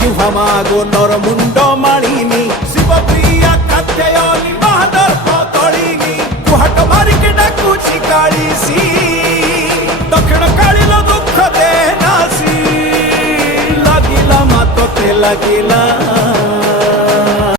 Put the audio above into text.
जिव्हा मागो नर मुंड माळिनी शिवप्रिया कात्यायनी महादर पतळिनी कुहाट मारिके डाकुची काळीसी दक्षिण काळीलो दुःख दे नासी लागिला मातो ते लागिला